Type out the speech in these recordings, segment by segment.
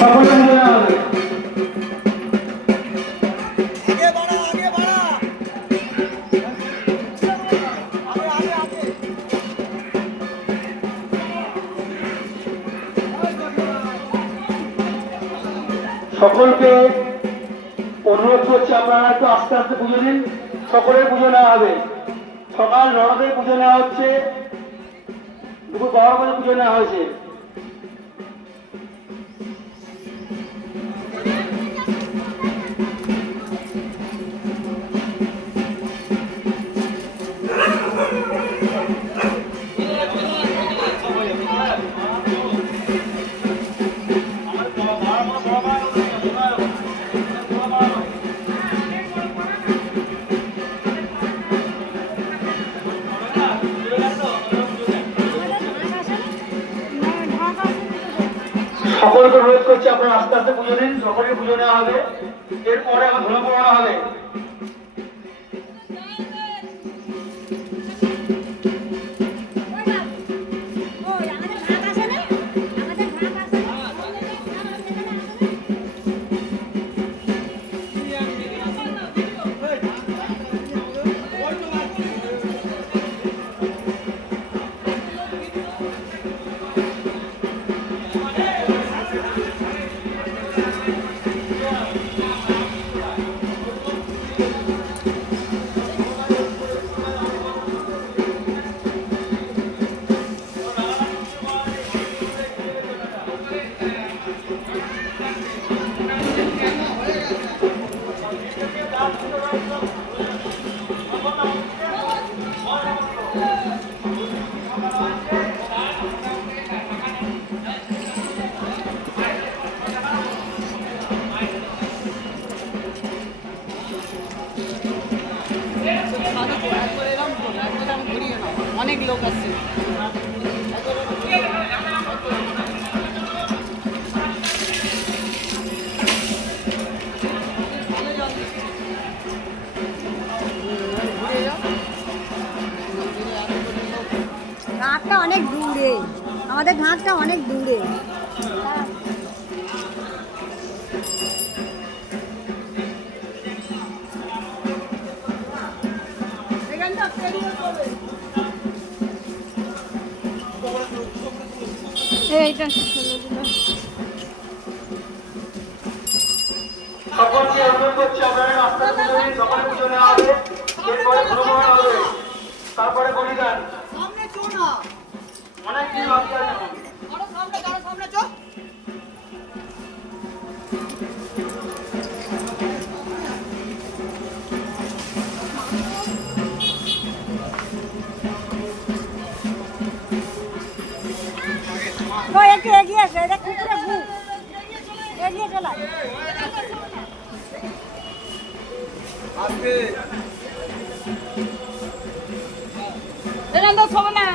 সকলে মিলে হবে। সকলকে অনুরোধ করছি আপনারা একটু আস্তে আস্তে পুজো দিন। সকলের পুজো নেওয়া হবে। সকাল 9টায় পুজো নেওয়া হচ্ছে, দুপুর 12টায় পুজো নেওয়া হয়েছে। সকলকে অনুরোধ করছি আপনারা আস্তে আস্তে পুজো দিন। সকলের পুজো নেওয়া হবে, এরপরে আমার ধুলো পড়ানো হবে। অনেক লোক আছে। ঘাটটা অনেক দূরে, আমাদের ঘাটটা অনেক দূরে। এইটা সকলকে অনুরোধ করছি আপনারা আস্তে আস্তে পুজো দিন। সকালে পুজো নেওয়া হবে, এরপরে ধুলো পড়ানো হবে, তারপরে বলিদান। অনেক দিন বাকি আছে এখন। একটু এগিয়ে আসে, এটা কুকুরে ঘু এগিয়ে চলায়। তো শোভ না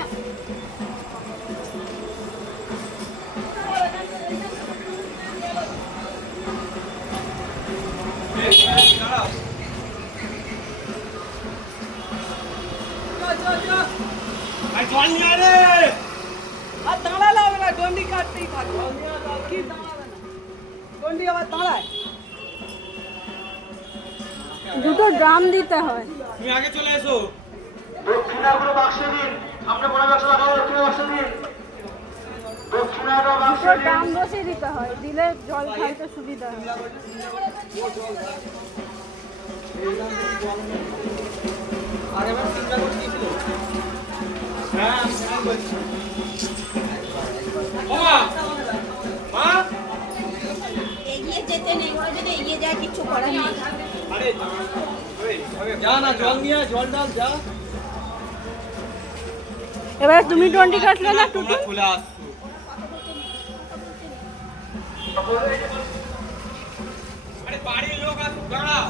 জল নিয়ে রে। আর দাঁড়ালে হবে না, ডন্ডি কাটতেই থাকবে। কি দাঁড়াবে না, ডন্ডি আবার দাঁড়ায়। দুটো ড্রাম দিতে হয়। তুমি আগে চলে এসো। দক্ষিণাগুলো বাক্স দিন, সামনে বড় বাক্স লাগাও, দক্ষিণা বাক্স দিন। দক্ষিণাটা বাক্স দুটো দিন। ড্রাম বসিয়ে দিতে হয়, দিলে জল খাইতে সুবিধা হয়। আগেবার চিন্তা করে দিয়েছিল। হ্যাঁ আমি সেটাই বলছি। বাবা মা এগিয়ে যেতে নেই, ওরা যদি এগিয়ে যায় কিছু করার নেই। আরে যা না, জল নিয়ে জল ডাল যা। এবার তুমি ডন্ডি কাটলে না টুটু? খুলে আসছো। আরে বাড়ির লোক আসুক, দাঁড়াও।